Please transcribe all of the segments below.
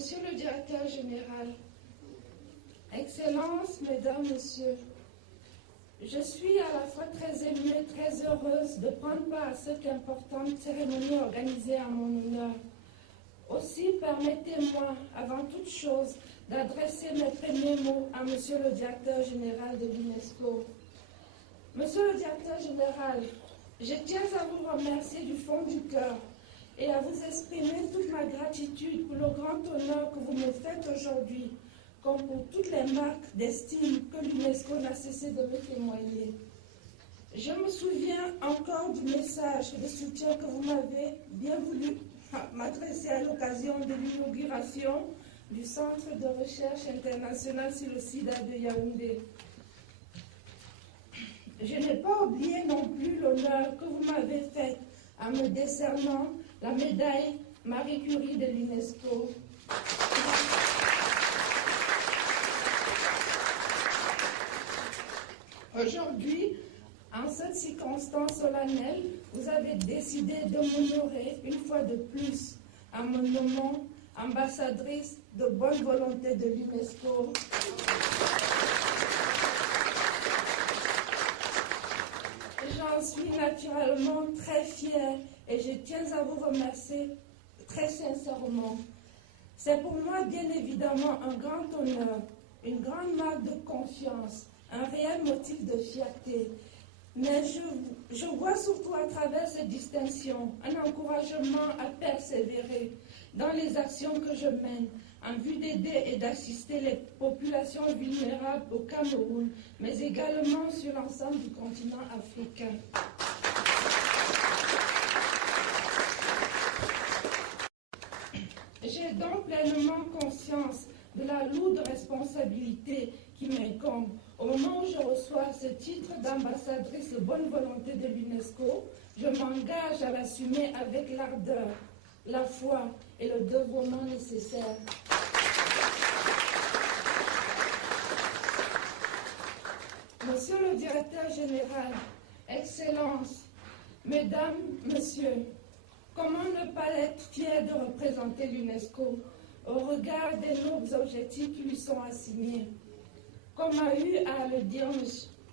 Monsieur le directeur général, Excellences, Mesdames, Messieurs, je suis à la fois très émue et très heureuse de prendre part à cette importante cérémonie organisée en mon honneur. Aussi, permettez-moi, avant toute chose, d'adresser mes premiers mots à Monsieur le directeur général de l'UNESCO. Monsieur le directeur général, je tiens à vous remercier du fond du cœur et à vous exprimer toute ma gratitude pour le grand honneur que vous me faites aujourd'hui, comme pour toutes les marques d'estime que l'UNESCO n'a cessé de me témoigner. Je me souviens encore du message de soutien que vous m'avez bien voulu m'adresser à l'occasion de l'inauguration du Centre de recherche international sur le sida de Yaoundé. Je n'ai pas oublié non plus l'honneur que vous m'avez fait en me décernant la médaille Marie Curie de l'UNESCO. Aujourd'hui, en cette circonstance solennelle, vous avez décidé de m'honorer une fois de plus en me nommant ambassadrice de bonne volonté de l'UNESCO. J'en suis naturellement très fière et je tiens à vous remercier très sincèrement. C'est pour moi bien évidemment un grand honneur, une grande marque de confiance, un réel motif de fierté. Mais je vois surtout à travers cette distinction un encouragement à persévérer dans les actions que je mène en vue d'aider et d'assister les populations vulnérables au Cameroun, mais également sur l'ensemble du continent africain. J'ai donc pleinement conscience de la lourde responsabilité qui m'incombe. Au moment où je reçois ce titre d'ambassadrice de bonne volonté de l'UNESCO, je m'engage à l'assumer avec l'ardeur, la foi et le dévouement nécessaire. Monsieur le directeur général, Excellences, Mesdames, Messieurs, comment ne pas être fier de représenter l'UNESCO au regard des nobles objectifs qui lui sont assignés? Comme a eu à le dire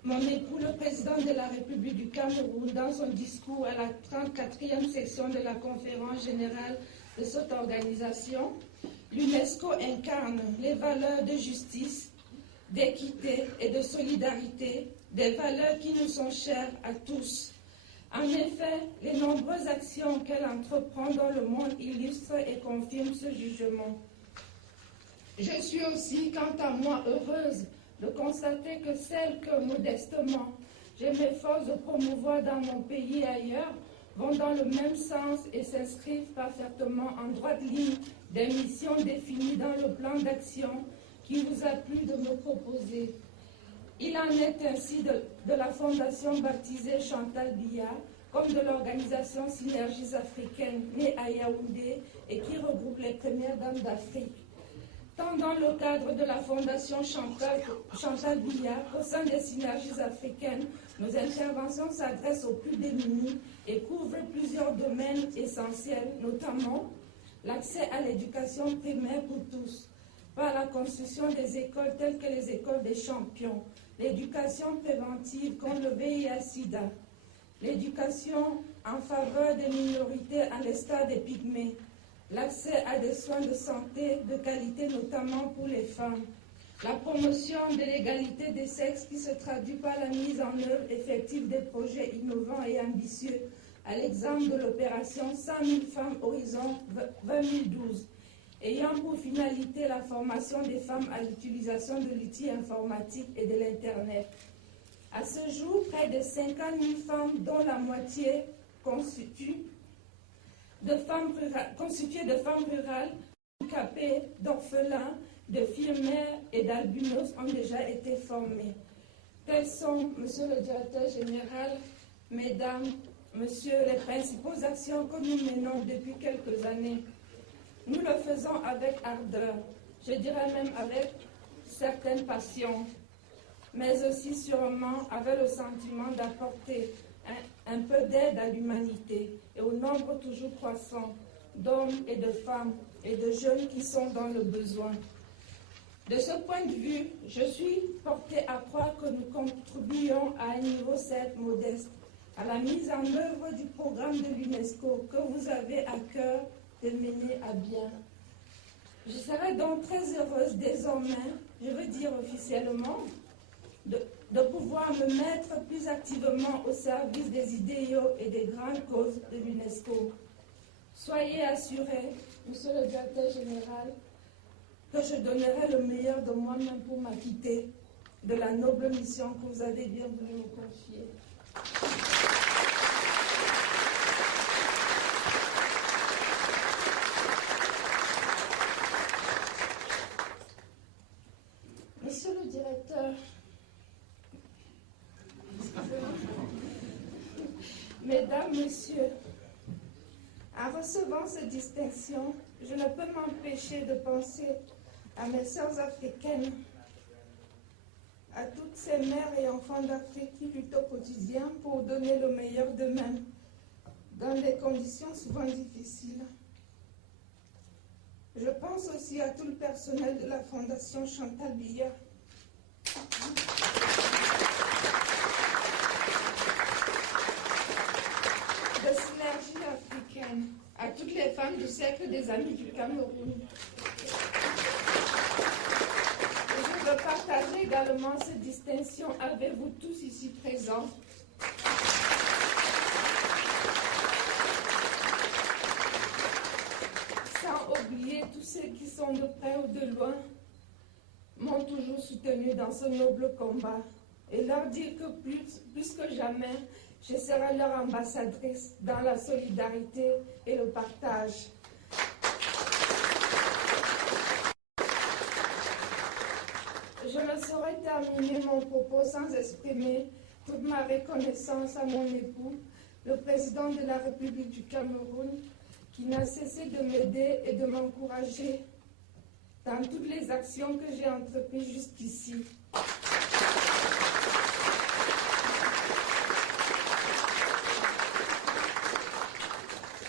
mon époux, le président de la République du Cameroun, dans son discours à la 34e session de la conférence générale de cette organisation, l'UNESCO incarne les valeurs de justice, d'équité et de solidarité, des valeurs qui nous sont chères à tous. En effet, les nombreuses actions qu'elle entreprend dans le monde illustrent et confirment ce jugement. Je suis aussi, quant à moi, heureuse de constater que celles que, modestement, je m'efforce de promouvoir dans mon pays et ailleurs, vont dans le même sens et s'inscrivent parfaitement en droite ligne des missions définies dans le plan d'action qui vous a plu de me proposer. Il en est ainsi de la fondation baptisée Chantal Biya, comme de l'organisation Synergies africaines née à Yaoundé et qui regroupe les premières dames d'Afrique. Tant dans le cadre de la fondation Chantal Biya qu'au sein des Synergies africaines, nos interventions s'adressent aux plus démunis et couvrent plusieurs domaines essentiels, notamment l'accès à l'éducation primaire pour tous, par la construction des écoles telles que les écoles des champions, l'éducation préventive contre le VIH-Sida, l'éducation en faveur des minorités à l'instar des pygmées, l'accès à des soins de santé de qualité, notamment pour les femmes, la promotion de l'égalité des sexes qui se traduit par la mise en œuvre effective des projets innovants et ambitieux, à l'exemple de l'opération 100 000 femmes Horizon 2012, ayant pour finalité la formation des femmes à l'utilisation de l'outil informatique et de l'Internet. À ce jour, près de 50 000 femmes, dont la moitié constituées de femmes rurales, handicapées, d'orphelins, de filles mères et d'albinos ont déjà été formées. Telles sont, Monsieur le Directeur général, Mesdames, Messieurs, les principales actions que nous menons depuis quelques années. Nous le faisons avec ardeur, je dirais même avec certaine passion, mais aussi sûrement avec le sentiment d'apporter un peu d'aide à l'humanité et au nombre toujours croissant d'hommes et de femmes et de jeunes qui sont dans le besoin. De ce point de vue, je suis portée à croire que nous contribuons à un niveau certes modeste à la mise en œuvre du programme de l'UNESCO que vous avez à cœur de mener à bien. Je serai donc très heureuse désormais, je veux dire officiellement, de pouvoir me mettre plus activement au service des idéaux et des grandes causes de l'UNESCO. Soyez assurés, Monsieur le Directeur Général, que je donnerai le meilleur de moi-même pour m'acquitter de la noble mission que vous avez bien voulu me confier. Monsieur le Directeur, Mesdames, Messieurs, en recevant cette distinction, je ne peux m'empêcher de penser à mes sœurs africaines, à toutes ces mères et enfants d'Afrique qui luttent au quotidien pour donner le meilleur d'eux-mêmes dans des conditions souvent difficiles. Je pense aussi à tout le personnel de la Fondation Chantal Biya, de Synergie africaine, à toutes les femmes du Cercle des Amis du Cameroun. Et je veux partager également cette distinction avec vous tous ici présents. Sans oublier tous ceux qui sont de près ou de loin, m'ont toujours soutenu dans ce noble combat et leur dire que plus que jamais, je serai leur ambassadrice dans la solidarité et le partage. Je ne saurais terminer mon propos sans exprimer toute ma reconnaissance à mon époux, le président de la République du Cameroun, qui n'a cessé de m'aider et de m'encourager dans toutes les actions que j'ai entreprises jusqu'ici.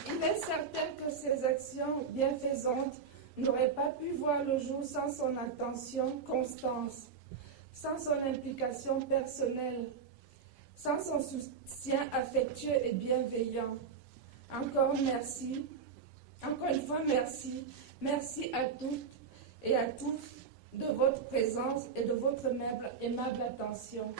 Il est certain que ces actions bienfaisantes n'auraient pas pu voir le jour sans son attention constante, sans son implication personnelle, sans son soutien affectueux et bienveillant. Encore merci, encore une fois merci, merci à toutes et à tous de votre présence et de votre aimable attention.